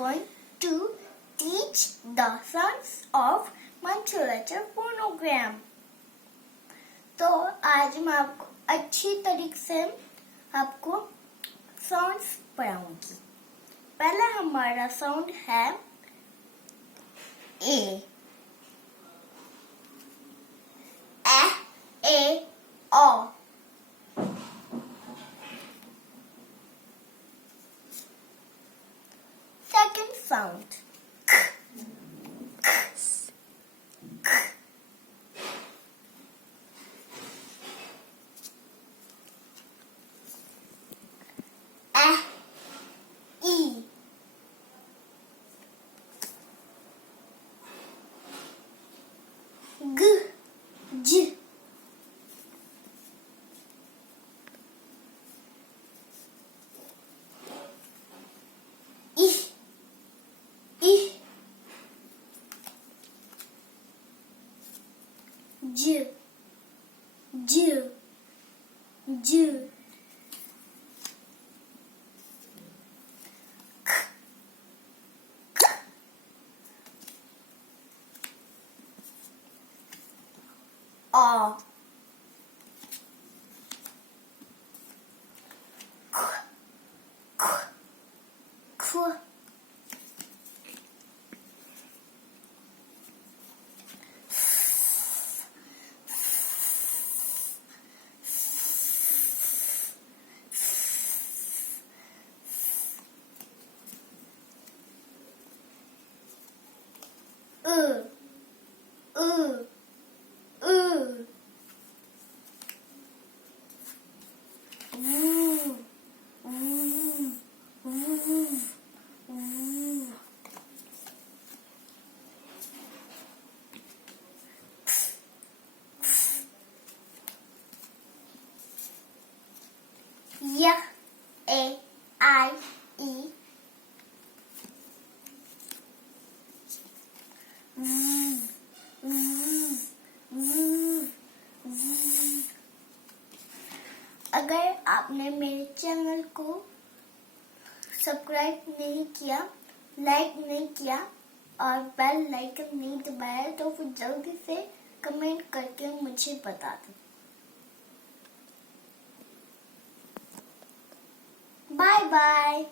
going to teach the sounds of manipulator phonogram. तो आज मैं आपको अच्छी तरीके से आपको साउंड्स पढ़ाऊंगी। पहला हमारा साउंड है ए ओ। Second sound E. G, J. I, J, J, J. A. K. Y, A, I, E. अगर आपने मेरे चैनल को सब्सक्राइब नहीं किया, लाइक नहीं किया और बेल आइकन नहीं दबाया तो फिर जल्दी से कमेंट करके मुझे बता दो। Bye bye.